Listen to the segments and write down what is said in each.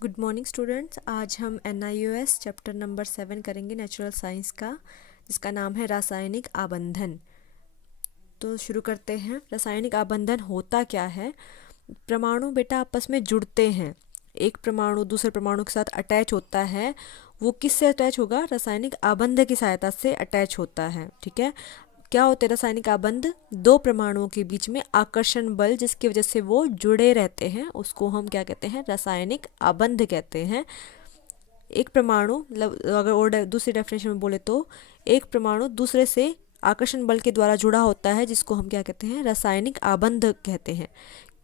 Good morning students. आज हम NIOS chapter number 7 करेंगे नेचुरल साइंस का, जिसका नाम है रासायनिक आबंधन। तो शुरू करते हैं। रासायनिक आबंधन होता क्या है? परमाणु बेटा आपस में जुड़ते हैं, एक परमाणु दूसरे परमाणु के साथ अटैच होता है। वो किससे अटैच होगा? रासायनिक आबंध की सहायता से अटैच होता है। ठीक है, क्या होते हैं रासायनिक आबंध? दो परमाणुओं के बीच में आकर्षण बल जिसकी वजह से वो जुड़े रहते हैं, उसको हम क्या कहते हैं? रासायनिक आबंध कहते हैं। एक परमाणु मतलब अगर और दूसरी डेफिनेशन में बोले तो एक परमाणु दूसरे से आकर्षण बल के द्वारा जुड़ा होता है, जिसको हम क्या कहते हैं? रासायनिक आबंध कहते हैं।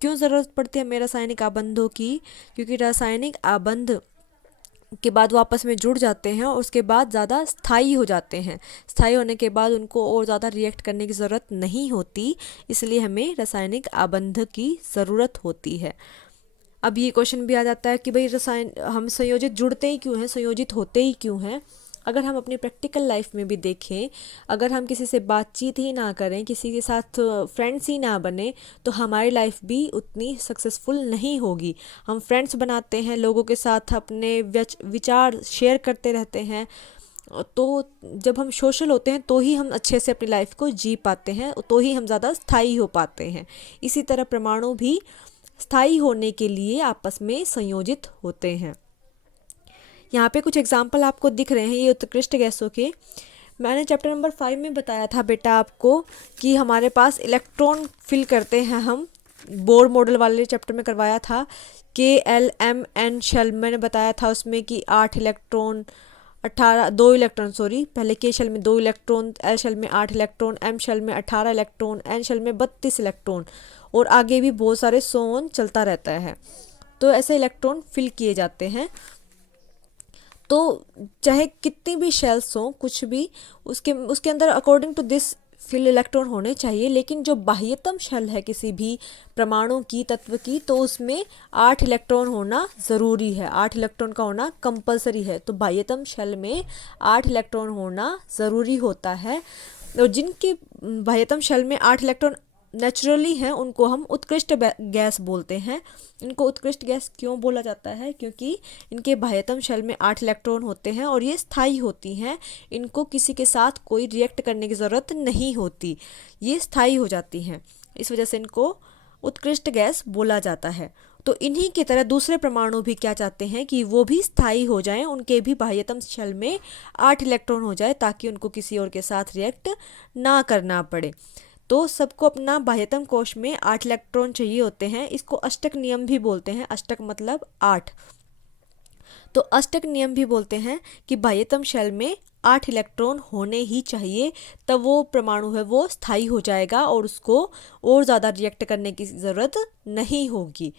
क्यों ज़रूरत पड़ती है हमें रासायनिक आबंधों की? क्योंकि रासायनिक आबंध के बाद वो आपस में जुड़ जाते हैं और उसके बाद ज़्यादा स्थायी हो जाते हैं। स्थायी होने के बाद उनको और ज़्यादा रिएक्ट करने की ज़रूरत नहीं होती, इसलिए हमें रासायनिक आबंध की ज़रूरत होती है। अब ये क्वेश्चन भी आ जाता है कि भाई रसायन हम संयोजित जुड़ते ही क्यों हैं, संयोजित होते ही क्यों हैं? अगर हम अपनी प्रैक्टिकल लाइफ में भी देखें, अगर हम किसी से बातचीत ही ना करें, किसी के साथ फ्रेंड्स ही ना बने, तो हमारी लाइफ भी उतनी सक्सेसफुल नहीं होगी। हम फ्रेंड्स बनाते हैं, लोगों के साथ अपने विचार शेयर करते रहते हैं, तो जब हम सोशल होते हैं तो ही हम अच्छे से अपनी लाइफ को जी पाते हैं, तो ही हम ज़्यादा स्थायी हो पाते हैं। इसी तरह परमाणु भी स्थायी होने के लिए आपस में संयोजित होते हैं। यहाँ पे कुछ एग्जाम्पल आपको दिख रहे हैं ये उत्कृष्ट गैसों के। मैंने चैप्टर नंबर 5 में बताया था बेटा आपको कि हमारे पास इलेक्ट्रॉन फिल करते हैं हम। बोर मॉडल वाले चैप्टर में करवाया था। KLMN शेल मैंने बताया था उसमें कि 8 इलेक्ट्रॉन 18 2 इलेक्ट्रॉन सॉरी पहले के शेल में 2 इलेक्ट्रॉन, L शेल में 8 इलेक्ट्रॉन, M शेल में 18 इलेक्ट्रॉन, N शेल में 32 इलेक्ट्रॉन, और आगे भी बहुत सारे सोन चलता रहता है। तो ऐसे इलेक्ट्रॉन फिल किए जाते हैं। तो चाहे कितनी भी शेल्स हों, कुछ भी उसके अंदर according to this fill electron होने चाहिए, लेकिन जो बाह्यतम शेल है किसी भी परमाणु की, तत्व की, तो उसमें 8 इलेक्ट्रॉन होना ज़रूरी है। 8 इलेक्ट्रॉन का होना कंपलसरी है। तो बाह्यतम शेल में 8 इलेक्ट्रॉन होना ज़रूरी होता है। और जिनके बाह्यतम शेल में 8 इलेक्ट्रॉन नेचुरली हैं उनको हम उत्कृष्ट गैस बोलते हैं। इनको उत्कृष्ट गैस क्यों बोला जाता है? क्योंकि इनके बाह्यतम शेल में 8 इलेक्ट्रॉन होते हैं और ये स्थायी होती हैं। इनको किसी के साथ कोई रिएक्ट करने की ज़रूरत नहीं होती, ये स्थायी हो जाती हैं। इस वजह से इनको उत्कृष्ट गैस बोला जाता है। तो इन्हीं की तरह दूसरे परमाणु भी क्या चाहते हैं कि वो भी स्थायी हो जाएं, उनके भी बाह्यतम शेल में 8 इलेक्ट्रॉन हो जाए, ताकि उनको किसी और के साथ रिएक्ट ना करना पड़े। तो सबको अपना बाह्यतम कोश में 8 इलेक्ट्रॉन चाहिए होते हैं। इसको अष्टक नियम भी बोलते हैं। अष्टक मतलब 8। तो अष्टक नियम भी बोलते हैं कि बाह्यतम शेल में 8 इलेक्ट्रॉन होने ही चाहिए, तब वो परमाणु है वो स्थायी हो जाएगा और उसको और ज़्यादा रिएक्ट करने की ज़रूरत नहीं होगी।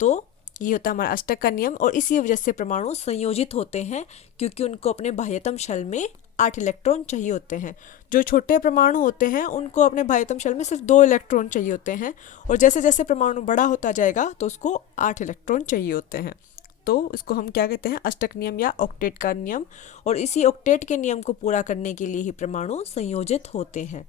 तो ये होता है हमारा अष्टक का नियम, और इसी वजह से परमाणु संयोजित होते हैं, क्योंकि उनको अपने बाह्यतम शेल में 8 इलेक्ट्रॉन चाहिए होते हैं। जो छोटे परमाणु होते हैं उनको अपने बाह्यतम शेल में सिर्फ 2 इलेक्ट्रॉन चाहिए होते हैं, और जैसे जैसे परमाणु बड़ा होता जाएगा तो उसको 8 इलेक्ट्रॉन चाहिए होते हैं। तो इसको हम क्या कहते हैं? अष्टक नियम या ऑक्टेट का नियम। और इसी ऑक्टेट के नियम को पूरा करने के लिए ही परमाणु संयोजित होते हैं।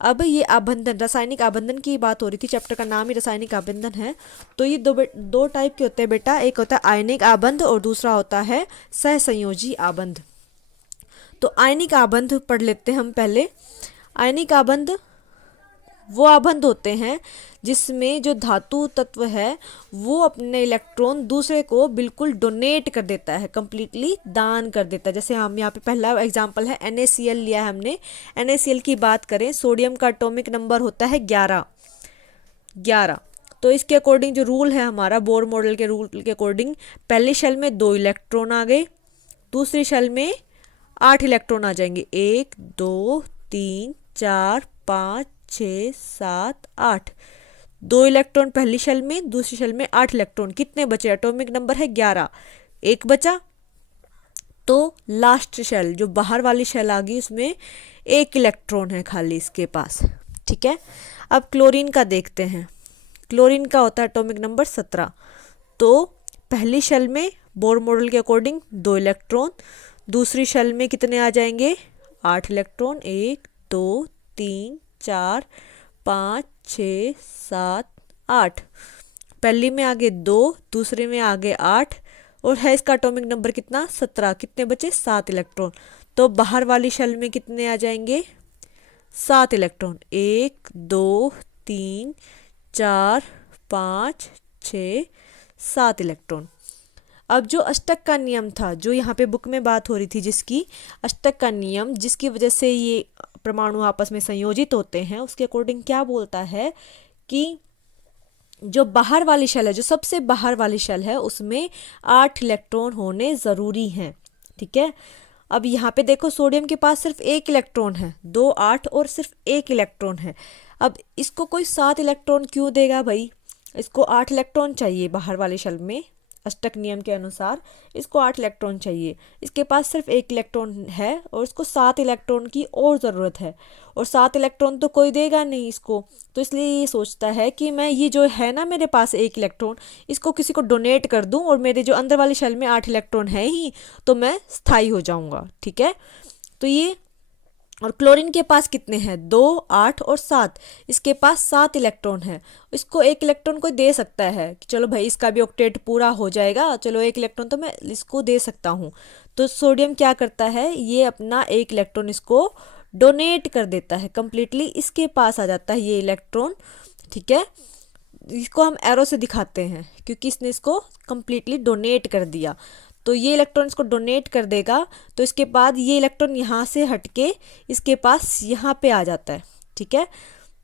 अब ये आबंधन, रासायनिक आबंधन की बात हो रही थी, चैप्टर का नाम ही रासायनिक आबंधन है। तो ये दो टाइप के होते हैं बेटा। एक होता है आयनिक आबंध और दूसरा होता है सहसंयोजी आबंध। तो आयनिक आबंध पढ़ लेते हैं हम पहले। आयनिक आबंध वो आबंध होते हैं जिसमें जो धातु तत्व है वो अपने इलेक्ट्रॉन दूसरे को बिल्कुल डोनेट कर देता है, कंप्लीटली दान कर देता है। जैसे हम यहाँ पे पहला एग्जांपल है NaCl लिया है हमने। NaCl की बात करें, सोडियम का एटॉमिक नंबर होता है 11। तो इसके अकॉर्डिंग जो रूल है हमारा, बोर मॉडल के रूल के अकॉर्डिंग, पहली शेल में 2 इलेक्ट्रॉन आ गए, दूसरी शेल में 8 इलेक्ट्रॉन आ जाएंगे। 1 2 3 4 5 6 7 8। 2 इलेक्ट्रॉन पहली शेल में, दूसरी शेल में 8 इलेक्ट्रॉन। कितने बचे? एटॉमिक नंबर है 11, एक बचा। तो लास्ट शेल जो बाहर वाली शेल आ गई उसमें 1 इलेक्ट्रॉन है खाली इसके पास। ठीक है, अब क्लोरीन का देखते हैं। क्लोरीन का होता है एटॉमिक नंबर 17। तो पहली शेल में बोर मॉडल के अकॉर्डिंग 2 इलेक्ट्रॉन, दूसरी शेल में कितने आ जाएंगे? 8 इलेक्ट्रॉन। 1 2 3 4 5 6 7 8। पहली में आगे 2, दूसरे में आगे 8, और है इसका एटॉमिक नंबर कितना 17। कितने बचे 7 इलेक्ट्रॉन। तो बाहर वाली शेल में कितने आ जाएंगे 7 इलेक्ट्रॉन। 1 2 3 4 5 6 7 इलेक्ट्रॉन। अब जो अष्टक का नियम था, जो यहाँ पे बुक में बात हो रही थी, जिसकी अष्टक का नियम जिसकी वजह से ये परमाणु आपस में संयोजित होते हैं, उसके अकॉर्डिंग क्या बोलता है कि जो बाहर वाली शेल है, जो सबसे बाहर वाली शेल है, उसमें 8 इलेक्ट्रॉन होने ज़रूरी हैं। ठीक है। अब यहाँ पे देखो सोडियम के पास सिर्फ 1 इलेक्ट्रॉन है, 2 8 और सिर्फ 1 इलेक्ट्रॉन है। अब इसको कोई 7 इलेक्ट्रॉन क्यों देगा भाई? इसको 8 इलेक्ट्रॉन चाहिए बाहर वाली शेल में, अष्टक नियम के अनुसार इसको 8 इलेक्ट्रॉन चाहिए। इसके पास सिर्फ 1 इलेक्ट्रॉन है और इसको 7 इलेक्ट्रॉन की और ज़रूरत है, और 7 इलेक्ट्रॉन तो कोई देगा नहीं इसको। तो इसलिए ये सोचता है कि मैं ये जो है ना मेरे पास 1 इलेक्ट्रॉन, इसको किसी को डोनेट कर दूं और मेरे जो अंदर वाली शेल में 8 इलेक्ट्रॉन है ही, तो मैं स्थायी हो जाऊंगा। ठीक है। तो ये, और क्लोरीन के पास कितने हैं 2 8 और 7, इसके पास 7 इलेक्ट्रॉन है। इसको 1 इलेक्ट्रॉन कोई दे सकता है कि चलो भाई इसका भी ऑक्टेट पूरा हो जाएगा, चलो 1 इलेक्ट्रॉन तो मैं इसको दे सकता हूँ। तो सोडियम क्या करता है, ये अपना 1 इलेक्ट्रॉन इसको डोनेट कर देता है, कंप्लीटली इसके पास आ जाता है ये इलेक्ट्रॉन। ठीक है। इसको हम एरो से दिखाते हैं क्योंकि इसने इसको कंप्लीटली डोनेट कर दिया। तो ये इलेक्ट्रॉन इसको डोनेट कर देगा, तो इसके बाद ये इलेक्ट्रॉन यहाँ से हटके इसके पास यहाँ पे आ जाता है। ठीक है।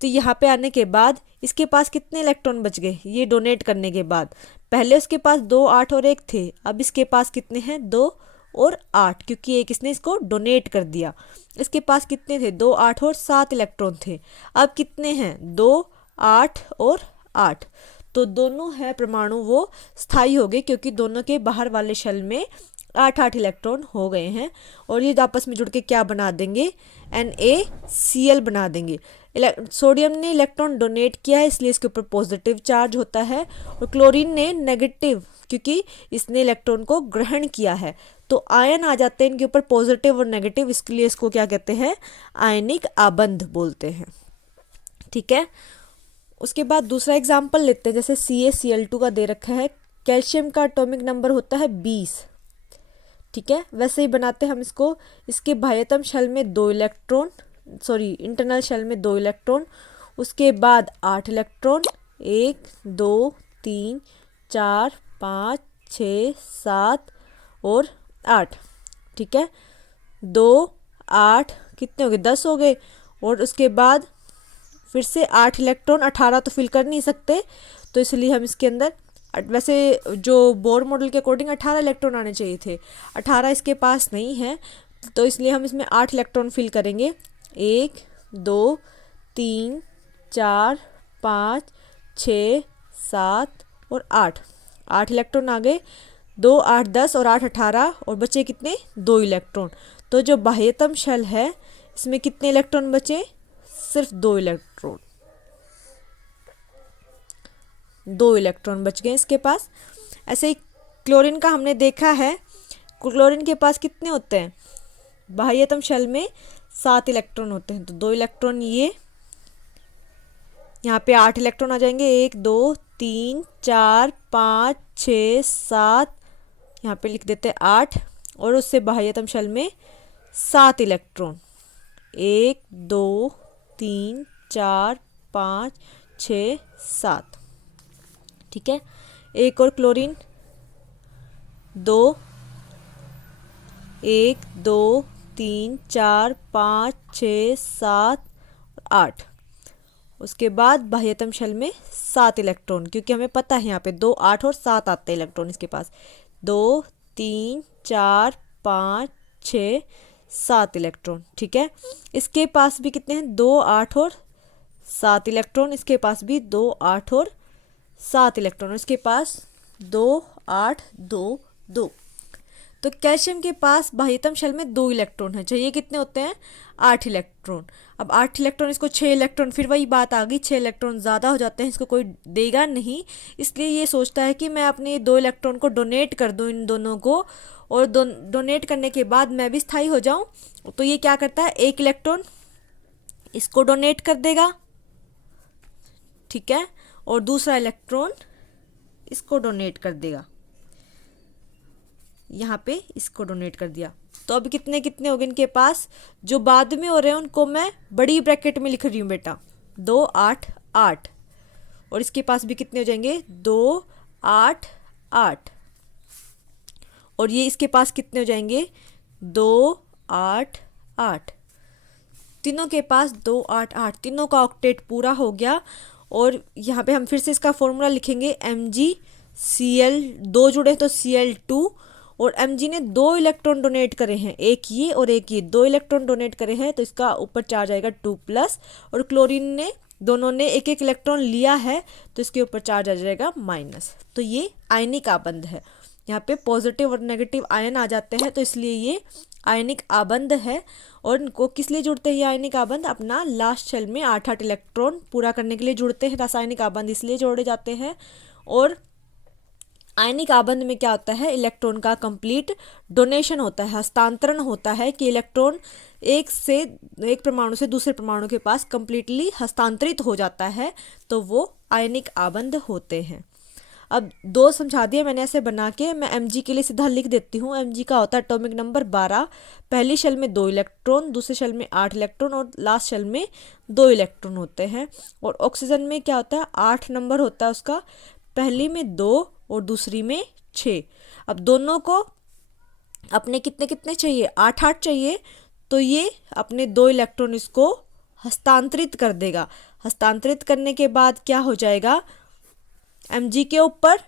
तो यहाँ पे आने के बाद इसके पास कितने इलेक्ट्रॉन बच गए ये डोनेट करने के बाद? पहले उसके पास 2 8 और 1 थे, अब इसके पास कितने हैं 2 और 8, क्योंकि एक इसने इसको डोनेट कर दिया। इसके पास कितने थे 2 8 और 7 इलेक्ट्रॉन थे। अब कितने हैं 2 8 और 8। तो दोनों है परमाणु वो स्थायी हो गए, क्योंकि दोनों के बाहर वाले शेल में 8 8 इलेक्ट्रॉन हो गए हैं, और ये आपस में जुड़ के क्या बना देंगे NaCl बना देंगे। सोडियम ने इलेक्ट्रॉन डोनेट किया है, इसलिए इसके ऊपर पॉजिटिव चार्ज होता है, और क्लोरीन ने नेगेटिव, क्योंकि इसने इलेक्ट्रॉन को ग्रहण किया है। तो आयन आ जाते हैं इनके ऊपर पॉजिटिव और नेगेटिव, इसलिए इसको क्या कहते हैं आयनिक आबंध बोलते हैं। ठीक है। उसके बाद दूसरा एग्जाम्पल लेते हैं, जैसे CaCl2 का दे रखा है, कैल्शियम का एटॉमिक नंबर होता है 20। ठीक है। वैसे ही बनाते हैं हम इसको, इसके बाह्यतम शेल में 2 इलेक्ट्रॉन, सॉरी इंटरनल शेल में 2 इलेक्ट्रॉन, उसके बाद 8 इलेक्ट्रॉन, 1 2 3 4 5 6 7 और 8। ठीक है। 2 8 कितने हो गए 10 हो गए, और उसके बाद फिर से 8 इलेक्ट्रॉन, 18 तो फिल कर नहीं सकते, तो इसलिए हम इसके अंदर, वैसे जो बोर मॉडल के अकॉर्डिंग 18 इलेक्ट्रॉन आने चाहिए थे, 18 इसके पास नहीं है, तो इसलिए हम इसमें 8 इलेक्ट्रॉन फिल करेंगे। 1 2 3 4 5 6 7 और 8। 8 इलेक्ट्रॉन आ गए, 2 8 10 और 8 18, और बचे कितने 2 इलेक्ट्रॉन। तो जो बाह्यतम शेल है इसमें कितने इलेक्ट्रॉन बचे, सिर्फ 2 इलेक्ट्रॉन, 2 इलेक्ट्रॉन बच गए इसके पास। ऐसे ही क्लोरीन का हमने देखा है, क्लोरीन के पास कितने होते हैं बाह्यतम शेल में 7 इलेक्ट्रॉन होते हैं, तो 2 इलेक्ट्रॉन ये, यहाँ पे 8 इलेक्ट्रॉन आ जाएंगे, 1 2 3 4 5 6 7, यहाँ पे लिख देते हैं 8, और उससे बाह्यतम शेल में 7 इलेक्ट्रॉन, 1 2 3 4 5 6 7। ठीक है। एक और क्लोरीन 2 1 2 3 4 5 6 7 8, उसके बाद बाह्यतम शेल में 7 इलेक्ट्रॉन, क्योंकि हमें पता है यहाँ पे 2 8 और 7 आते हैं इलेक्ट्रॉन इसके पास। 2 3 4 5 6 7 इलेक्ट्रॉन। ठीक है। इसके पास भी कितने हैं 2 8 और 7 इलेक्ट्रॉन, इसके पास भी 2 8 और 7 इलेक्ट्रॉन, इसके पास 2 8 2 2। तो कैल्शियम के पास बाह्यतम शेल में 2 इलेक्ट्रॉन है, चाहिए कितने होते हैं 8 इलेक्ट्रॉन। अब 8 इलेक्ट्रॉन, इसको 6 इलेक्ट्रॉन, फिर वही बात आ गई 6 इलेक्ट्रॉन ज़्यादा हो जाते हैं, इसको कोई देगा नहीं, इसलिए ये सोचता है कि मैं अपने 2 इलेक्ट्रॉन को डोनेट कर दूं इन दोनों को, और डोनेट करने के बाद मैं भी स्थायी हो जाऊं। तो ये क्या करता है 1 इलेक्ट्रॉन इसको डोनेट कर देगा, ठीक है, और दूसरा इलेक्ट्रॉन इसको डोनेट कर देगा। यहाँ पे इसको डोनेट कर दिया। तो अब कितने कितने हो गए इनके पास, जो बाद में हो रहे हैं उनको मैं बड़ी ब्रैकेट में लिख रही हूँ बेटा, 2 8 8, और इसके पास भी कितने हो जाएंगे 2 8 8, और ये इसके पास कितने हो जाएंगे 2 8 8, तीनों के पास 2 8 8, तीनों का ऑक्टेट पूरा हो गया। और यहाँ पे हम फिर से इसका फॉर्मूला लिखेंगे, MgCl, 2 जुड़े तो Cl2, और Mg ने 2 इलेक्ट्रॉन डोनेट करे हैं, एक ये और एक ये, 2 इलेक्ट्रॉन डोनेट करे हैं, तो इसका ऊपर चार्ज आएगा 2+, और क्लोरीन ने दोनों ने एक एक इलेक्ट्रॉन लिया है तो इसके ऊपर चार्ज आ जाएगा -। तो ये आयनिक आबंध है, यहाँ पे पॉजिटिव और नेगेटिव आयन आ जाते हैं, तो इसलिए ये आयनिक आबंध है। और इनको किस लिए जुड़ते हैं ये आयनिक आबंध, अपना लास्ट शेल में 8 8 इलेक्ट्रॉन पूरा करने के लिए जुड़ते हैं। रासायनिक आबंध इसलिए जोड़े जाते हैं। और आयनिक आबंध में क्या होता है, इलेक्ट्रॉन का कंप्लीट डोनेशन होता है, हस्तांतरण होता है, कि इलेक्ट्रॉन एक परमाणु से दूसरे परमाणु के पास कंप्लीटली हस्तांतरित हो जाता है, तो वो आयनिक आबंध होते हैं। अब 2 समझा दिया मैंने ऐसे बना के, मैं Mg के लिए सीधा लिख देती हूँ। Mg का होता है एटॉमिक नंबर 12, पहली शेल में 2 इलेक्ट्रॉन, दूसरे शेल में 8 इलेक्ट्रॉन, और लास्ट शेल में 2 इलेक्ट्रॉन होते हैं। और ऑक्सीजन में क्या होता है, 8 नंबर होता है उसका, पहली में 2 और दूसरी में 6। अब दोनों को अपने कितने कितने चाहिए, 8 8 चाहिए, तो ये अपने 2 इलेक्ट्रॉन इसको हस्तांतरित कर देगा। हस्तांतरित करने के बाद क्या हो जाएगा, Mg के ऊपर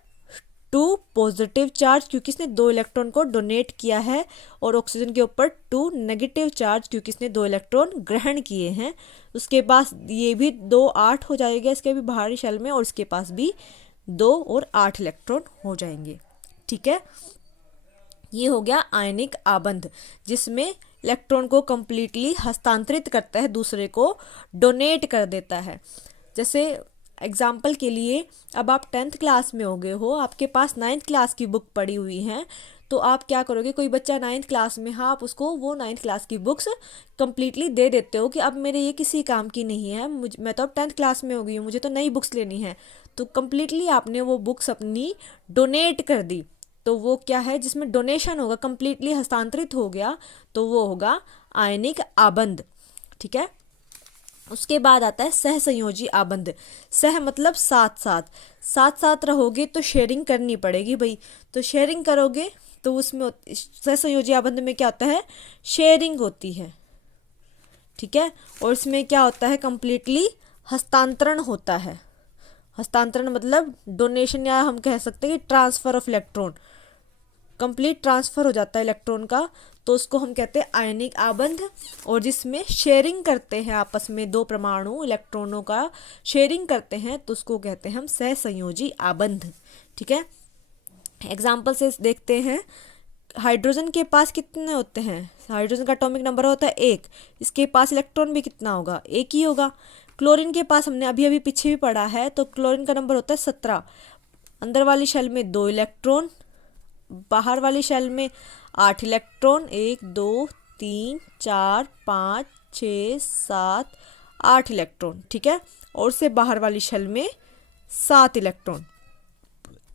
2 पॉजिटिव चार्ज, क्योंकि इसने 2 इलेक्ट्रॉन को डोनेट किया है, और ऑक्सीजन के ऊपर 2 नेगेटिव चार्ज, क्योंकि इसने 2 इलेक्ट्रॉन ग्रहण किए हैं। उसके पास ये भी 2 8 हो जाएगा इसके भी बाहरी शेल में, और इसके पास भी 2 और 8 इलेक्ट्रॉन हो जाएंगे। ठीक है, ये हो गया आयनिक आबंध, जिसमें इलेक्ट्रॉन को कंप्लीटली हस्तांतरित करता है, दूसरे को डोनेट कर देता है। जैसे एग्जाम्पल के लिए, अब आप 10th क्लास में हो गए हो, आपके पास 9th क्लास की बुक पड़ी हुई है, तो आप क्या करोगे, कोई बच्चा 9th क्लास में, हाँ, आप उसको वो 9th क्लास की बुक्स कंप्लीटली दे देते हो कि अब मेरे ये किसी काम की नहीं है, मैं तो अब 10th क्लास में हो गई हूँ, मुझे तो नई बुक्स लेनी है। तो कंप्लीटली आपने वो बुक्स अपनी डोनेट कर दी, तो वो क्या है, जिसमें डोनेशन होगा, कंप्लीटली हस्तांतरित हो गया, तो वो होगा आयनिक आबंध। ठीक है, उसके बाद आता है सहसंयोजी आबंध। सह मतलब साथ साथ, साथ साथ रहोगे तो शेयरिंग करनी पड़ेगी भाई, तो शेयरिंग करोगे तो उसमें सहसंयोजी आबंध में क्या होता है, शेयरिंग होती है। ठीक है, और इसमें क्या होता है, कंप्लीटली हस्तांतरण होता है। हस्तांतरण मतलब डोनेशन, या हम कह सकते हैं कि transfer of electron, complete transfer हो जाता है इलेक्ट्रॉन का, तो उसको हम कहते हैं आयनिक आबंध। और जिसमें शेयरिंग करते हैं आपस में, 2 परमाणु इलेक्ट्रॉनों का शेयरिंग करते हैं, तो उसको कहते हैं हम सहसंयोजी आबंध। ठीक है, एग्जाम्पल से देखते हैं। हाइड्रोजन के पास कितने होते हैं, हाइड्रोजन का एटॉमिक नंबर होता है 1, इसके पास इलेक्ट्रॉन भी कितना होगा, 1 ही होगा। क्लोरीन के पास हमने अभी अभी पीछे भी पढ़ा है, तो क्लोरीन का नंबर होता है 17, अंदर वाली शेल में 2 इलेक्ट्रॉन, बाहर वाली शेल में 8 इलेक्ट्रॉन, 1 2 3 4 5 6 7 8 इलेक्ट्रॉन। ठीक है, और से बाहर वाली शेल में 7 इलेक्ट्रॉन,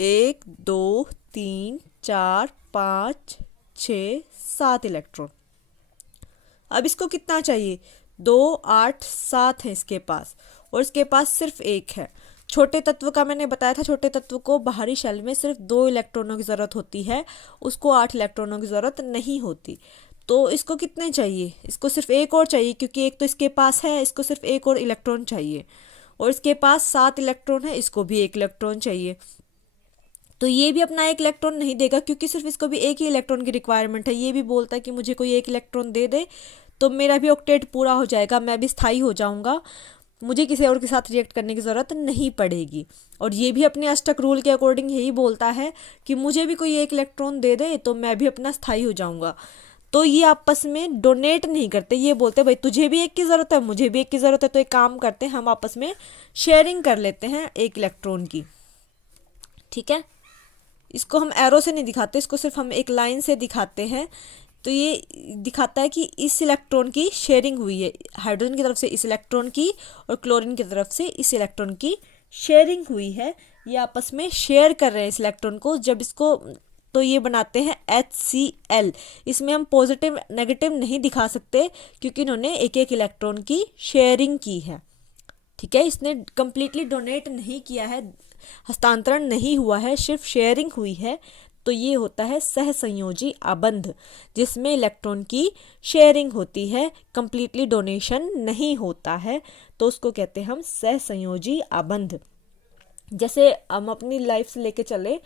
1 2 3 4 5 6 7 इलेक्ट्रॉन। अब इसको कितना चाहिए, 2 8 7 है इसके पास, और इसके पास सिर्फ 1 है। छोटे तत्व का मैंने बताया था, छोटे तत्व को बाहरी शेल में सिर्फ 2 इलेक्ट्रॉनों की ज़रूरत होती है, उसको 8 इलेक्ट्रॉनों की ज़रूरत नहीं होती। तो इसको कितने चाहिए, इसको सिर्फ 1 और चाहिए, क्योंकि 1 तो इसके पास है, इसको सिर्फ 1 और इलेक्ट्रॉन चाहिए। और इसके पास 7 इलेक्ट्रॉन है, इसको भी 1 इलेक्ट्रॉन चाहिए। तो ये भी अपना 1 इलेक्ट्रॉन नहीं देगा, क्योंकि सिर्फ इसको भी 1 ही इलेक्ट्रॉन की रिक्वायरमेंट है। ये भी बोलता है कि मुझे कोई 1 इलेक्ट्रॉन दे दे तो मेरा भी ऑक्टेट पूरा हो जाएगा, मैं भी स्थायी हो जाऊंगा, मुझे किसी और के साथ रिएक्ट करने की ज़रूरत नहीं पड़ेगी। और ये भी अपने अष्टक रूल के अकॉर्डिंग यही बोलता है कि मुझे भी कोई 1 इलेक्ट्रॉन दे दे तो मैं भी अपना स्थायी हो जाऊंगा। तो ये आपस में डोनेट नहीं करते, ये बोलते भाई तुझे भी 1 की ज़रूरत है, मुझे भी 1 की ज़रूरत है, तो एक काम करते हैं, हम आपस में शेयरिंग कर लेते हैं 1 इलेक्ट्रॉन की। ठीक है, इसको हम एरो से नहीं दिखाते, इसको सिर्फ हम एक लाइन से दिखाते हैं। तो ये दिखाता है कि इस इलेक्ट्रॉन की शेयरिंग हुई है, हाइड्रोजन की तरफ से इस इलेक्ट्रॉन की और क्लोरीन की तरफ से इस इलेक्ट्रॉन की शेयरिंग हुई है। ये आपस में शेयर कर रहे हैं इस इलेक्ट्रॉन को। जब इसको तो ये बनाते हैं HCl। इसमें हम पॉजिटिव नेगेटिव नहीं दिखा सकते क्योंकि इन्होंने एक एक इलेक्ट्रॉन की शेयरिंग की है। ठीक है, इसने कंप्लीटली डोनेट नहीं किया है, हस्तांतरण नहीं हुआ है, सिर्फ शेयरिंग हुई है। तो ये होता है सहसंयोजी आबंध, जिसमें इलेक्ट्रॉन की शेयरिंग होती है, कंप्लीटली डोनेशन नहीं होता है, तो उसको कहते हैं हम सहसंयोजी आबंध। जैसे हम अपनी लाइफ से लेके चले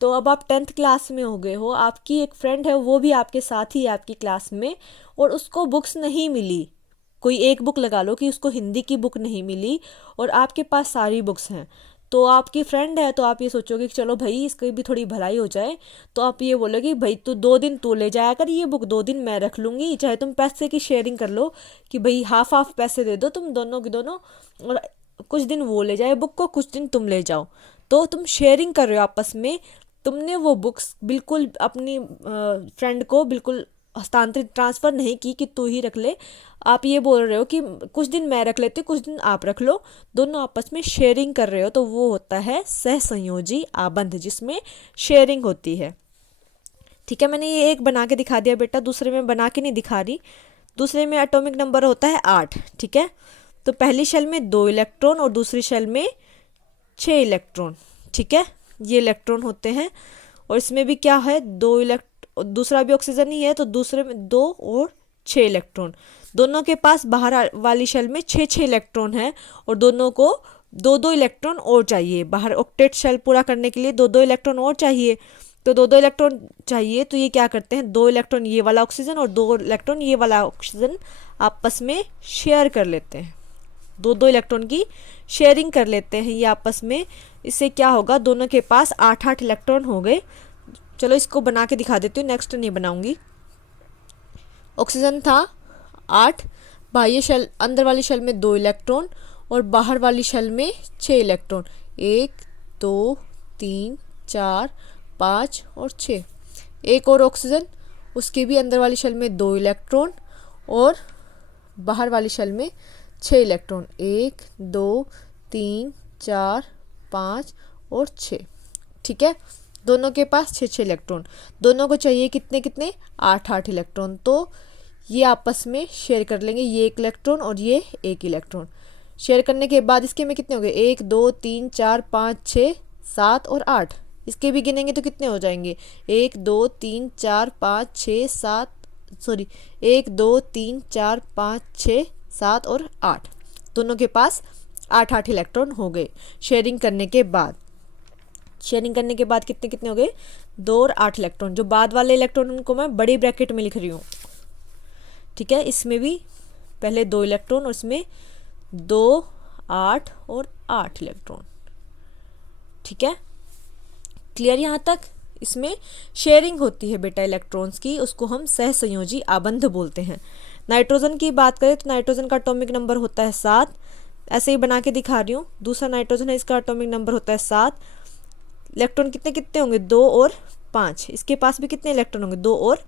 तो अब आप 10th क्लास में हो गए हो, आपकी एक फ्रेंड है वो भी आपके साथ ही है आपकी क्लास में, और उसको बुक्स नहीं मिली, कोई एक बुक लगा लो कि उसको हिंदी की बुक नहीं मिली और आपके पास सारी बुक्स हैं, तो आपकी फ्रेंड है तो आप ये सोचोगे कि चलो भाई इसकी भी थोड़ी भलाई हो जाए, तो आप ये बोलोगे भाई तू 2 दिन तू ले जाया कर ये बुक, 2 दिन मैं रख लूँगी, चाहे तुम पैसे की शेयरिंग कर लो कि भाई हाफ हाफ पैसे दे दो तुम दोनों के दोनों, और कुछ दिन वो ले जाए बुक को, कुछ दिन तुम ले जाओ, तो तुम शेयरिंग कर रहे हो आपस में। तुमने वो बुक्स बिल्कुल अपनी फ्रेंड को बिल्कुल हस्तांतरित ट्रांसफ़र नहीं की कि तू ही रख ले, आप ये बोल रहे हो कि कुछ दिन मैं रख लेती हूँ कुछ दिन आप रख लो, दोनों आपस में शेयरिंग कर रहे हो, तो वो होता है सहसंयोजी आबंध जिसमें शेयरिंग होती है। ठीक है, मैंने ये एक बना के दिखा दिया बेटा, दूसरे में बना के नहीं दिखा रही। दूसरे में एटॉमिक नंबर होता है 8। ठीक है, तो पहली शेल में 2 इलेक्ट्रॉन और दूसरी शेल में 6 इलेक्ट्रॉन। ठीक है, ये इलेक्ट्रॉन होते हैं, और इसमें भी क्या है, 2 दूसरा भी ऑक्सीजन ही है, तो दूसरे में 2 और 6 इलेक्ट्रॉन, दोनों के पास बाहर वाली शेल में 6 इलेक्ट्रॉन है, और दोनों को 2 इलेक्ट्रॉन और चाहिए, बाहर ऑक्टेट शेल पूरा करने के लिए 2 इलेक्ट्रॉन और चाहिए, तो 2 इलेक्ट्रॉन चाहिए, तो ये क्या करते हैं, 2 इलेक्ट्रॉन ये वाला ऑक्सीजन और 2 इलेक्ट्रॉन ये वाला ऑक्सीजन आपस में शेयर कर लेते हैं, 2 इलेक्ट्रॉन की शेयरिंग कर लेते हैं ये आपस में। इससे क्या होगा, दोनों के पास 8 इलेक्ट्रॉन हो गए। चलो इसको बना के दिखा देती हूँ, नेक्स्ट नहीं बनाऊंगी। ऑक्सीजन था 8, बाह्य शेल अंदर वाली शेल में 2 इलेक्ट्रॉन और बाहर वाली शेल में 6 इलेक्ट्रॉन, 1 2 3 4 5 और 6। एक और ऑक्सीजन, उसके भी अंदर वाली शेल में 2 इलेक्ट्रॉन और बाहर वाली शेल में 6 इलेक्ट्रॉन, 1 2 3 4 5 और 6। ठीक है, दोनों के पास 6 इलेक्ट्रॉन, दोनों को चाहिए कितने कितने, 8 इलेक्ट्रॉन, तो ये आपस में शेयर कर लेंगे, ये 1 इलेक्ट्रॉन और ये 1 इलेक्ट्रॉन। शेयर करने के बाद इसके में कितने हो गए, 1 2 3 4 5 6 7 और 8, इसके भी गिनेंगे तो कितने हो जाएंगे, 1 2 3 4 5 6 7 सॉरी 1 2 3 4 5 6 7 और 8, दोनों के पास 8 इलेक्ट्रॉन हो गए शेयरिंग करने के बाद। शेयरिंग करने के बाद कितने कितने हो गए, 2 और 8 इलेक्ट्रॉन। जो बाद वाले इलेक्ट्रॉन उनको मैं बड़ी ब्रैकेट में लिख रही हूँ। ठीक है, इसमें भी पहले 2 इलेक्ट्रॉन और इसमें 2 8 और 8 इलेक्ट्रॉन। ठीक है, क्लियर यहाँ तक। इसमें शेयरिंग होती है बेटा इलेक्ट्रॉन्स की, उसको हम सहसंयोजी आबंध बोलते हैं। नाइट्रोजन की बात करें तो नाइट्रोजन का एटॉमिक नंबर होता है 7, ऐसे ही बना के दिखा रही हूँ। दूसरा नाइट्रोजन है, इसका एटॉमिक नंबर होता है 7। इलेक्ट्रॉन कितने कितने होंगे, 2 और 5। इसके पास भी कितने इलेक्ट्रॉन होंगे, 2 और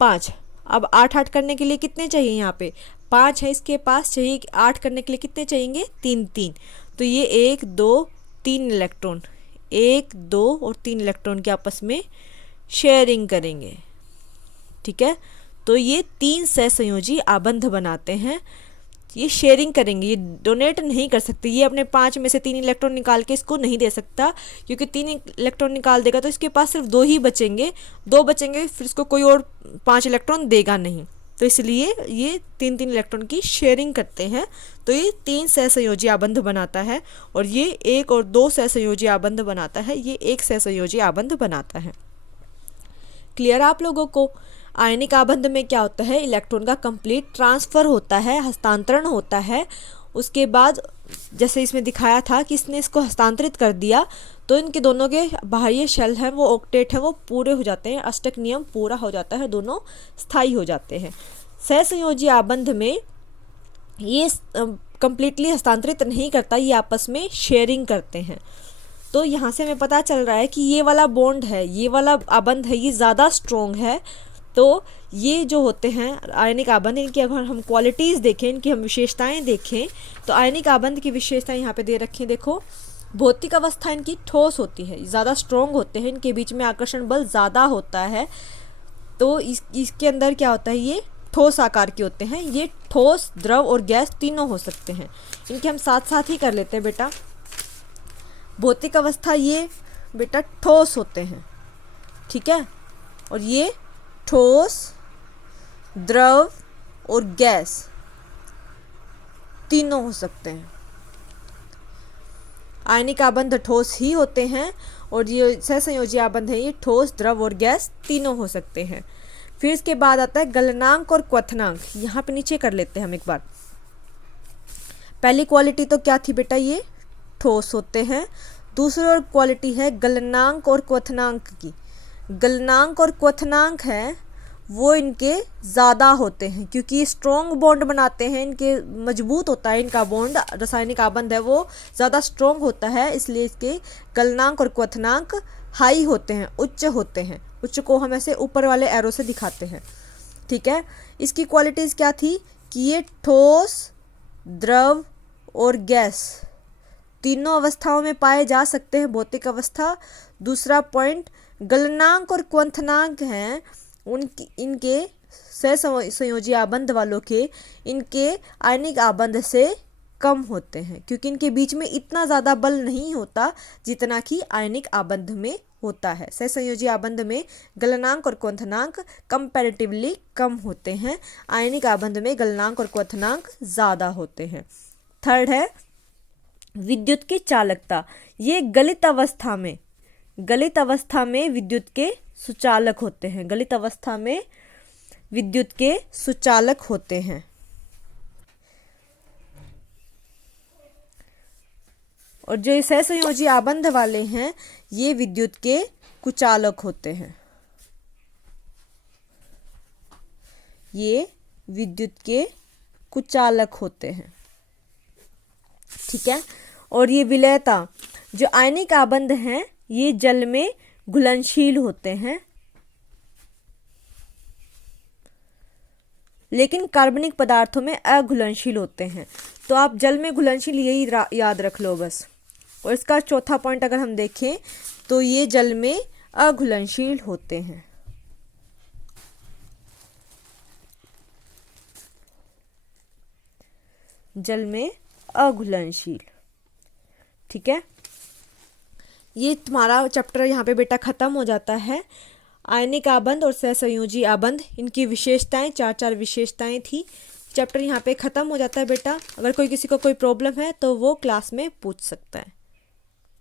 5। अब 8 करने के लिए कितने चाहिए, यहाँ पे 5 है, इसके पास चाहिए 8 करने के लिए कितने चाहिए, 3। तो ये 1 2 3 इलेक्ट्रॉन, 1 2 और 3 इलेक्ट्रॉन के आपस में शेयरिंग करेंगे। ठीक है, तो ये 3 सहसंयोजी आबंध बनाते हैं। ये शेयरिंग करेंगे, ये डोनेट नहीं कर सकते, ये अपने 5 में से 3 इलेक्ट्रॉन निकाल के इसको नहीं दे सकता, क्योंकि 3 इलेक्ट्रॉन निकाल देगा तो इसके पास सिर्फ 2 ही बचेंगे, 2 बचेंगे, फिर इसको कोई और 5 इलेक्ट्रॉन देगा नहीं, तो इसलिए ये 3 इलेक्ट्रॉन की शेयरिंग करते हैं। तो ये 3 सहसंयोजी आबंध बनाता है, और ये 1 और 2 सहसंयोजी आबंध बनाता है, ये 1 सहसंयोजी आबंध बनाता है। क्लियर आप लोगों को। आयनिक आबंध में क्या होता है, इलेक्ट्रॉन का कंप्लीट ट्रांसफ़र होता है, हस्तांतरण होता है। उसके बाद जैसे इसमें दिखाया था कि इसने इसको हस्तांतरित कर दिया, तो इनके दोनों के बाह्य शेल हैं वो ऑक्टेट हैं वो पूरे हो जाते हैं, अष्टक नियम पूरा हो जाता है, दोनों स्थायी हो जाते हैं। सहसंयोजी आबंध में ये कंप्लीटली हस्तांतरित नहीं करता, ये आपस में शेयरिंग करते हैं। तो यहाँ से हमें पता चल रहा है कि ये वाला बॉन्ड है, ये वाला आबंध है, ये ज़्यादा स्ट्रॉन्ग है। तो ये जो होते हैं आयनिक आबंध, इनकी अगर हम क्वालिटीज़ देखें, इनकी हम विशेषताएं देखें, तो आयनिक आबंध की विशेषताएं यहाँ पे दे रखी हैं। देखो, भौतिक अवस्था इनकी ठोस होती है, ज़्यादा स्ट्रोंग होते हैं, इनके बीच में आकर्षण बल ज़्यादा होता है। तो इसके अंदर क्या होता है, ये ठोस आकार के होते हैं। ये ठोस, द्रव और गैस तीनों हो सकते हैं। इनके हम साथ साथ ही कर लेते हैं बेटा। भौतिक अवस्था ये बेटा ठोस होते हैं, ठीक है, और ये ठोस, द्रव और गैस तीनों हो सकते हैं। आयनिक आबंध ठोस ही होते हैं और ये सहसंयोजी आबंध है, ये ठोस, द्रव और गैस तीनों हो सकते हैं। फिर इसके बाद आता है गलनांक और क्वथनांक। यहाँ पे नीचे कर लेते हैं हम एक बार। पहली क्वालिटी तो क्या थी बेटा, ये ठोस होते हैं। दूसरी और क्वालिटी है गलनांक और क्वथनांक की। गलनांक और क्वथनांक है वो इनके ज़्यादा होते हैं, क्योंकि स्ट्रॉन्ग बॉन्ड बनाते हैं, इनके मजबूत होता है इनका बॉन्ड, रासायनिक आबंध है वो ज़्यादा स्ट्रॉन्ग होता है, इसलिए इसके गलनांक और क्वथनांक हाई होते हैं, उच्च होते हैं। उच्च को हम ऐसे ऊपर वाले एरो से दिखाते हैं, ठीक है। इसकी क्वालिटीज़ क्या थी कि ये ठोस, द्रव और गैस तीनों अवस्थाओं में पाए जा सकते हैं, भौतिक अवस्था। दूसरा पॉइंट, गलनांक और क्वथनांक हैं इनके सहसंयोजी आबंध वालों के, इनके आयनिक आबंध से कम होते हैं, क्योंकि इनके बीच में इतना ज़्यादा बल नहीं होता जितना कि आयनिक आबंध में होता है। सहसंयोजी आबंध में गलनांक और क्वथनांक कंपैरेटिवली कम होते हैं, आयनिक आबंध में गलनांक और क्वथनांक ज़्यादा होते हैं। थर्ड है विद्युत की चालकता। ये गलित अवस्था में विद्युत के सुचालक होते हैं। गलित अवस्था में विद्युत के सुचालक होते हैं। और जो सहसंयोजी आबंध वाले हैं ये विद्युत के कुचालक होते हैं। ये विद्युत के कुचालक होते हैं, ठीक है। और ये विलेयता, जो आयनिक आबंध हैं ये जल में घुलनशील होते हैं, लेकिन कार्बनिक पदार्थों में अघुलनशील होते हैं। तो आप जल में घुलनशील यही याद रख लो बस। और इसका चौथा पॉइंट अगर हम देखें तो ये जल में अघुलनशील होते हैं। जल में अघुलनशील, ठीक है। ये तुम्हारा चैप्टर यहाँ पे बेटा ख़त्म हो जाता है। आयनिक आबंध और सहसंयोजी आबंध, इनकी विशेषताएं, चार विशेषताएं थी। चैप्टर यहाँ पे ख़त्म हो जाता है बेटा। अगर किसी को कोई प्रॉब्लम है तो वो क्लास में पूछ सकता है।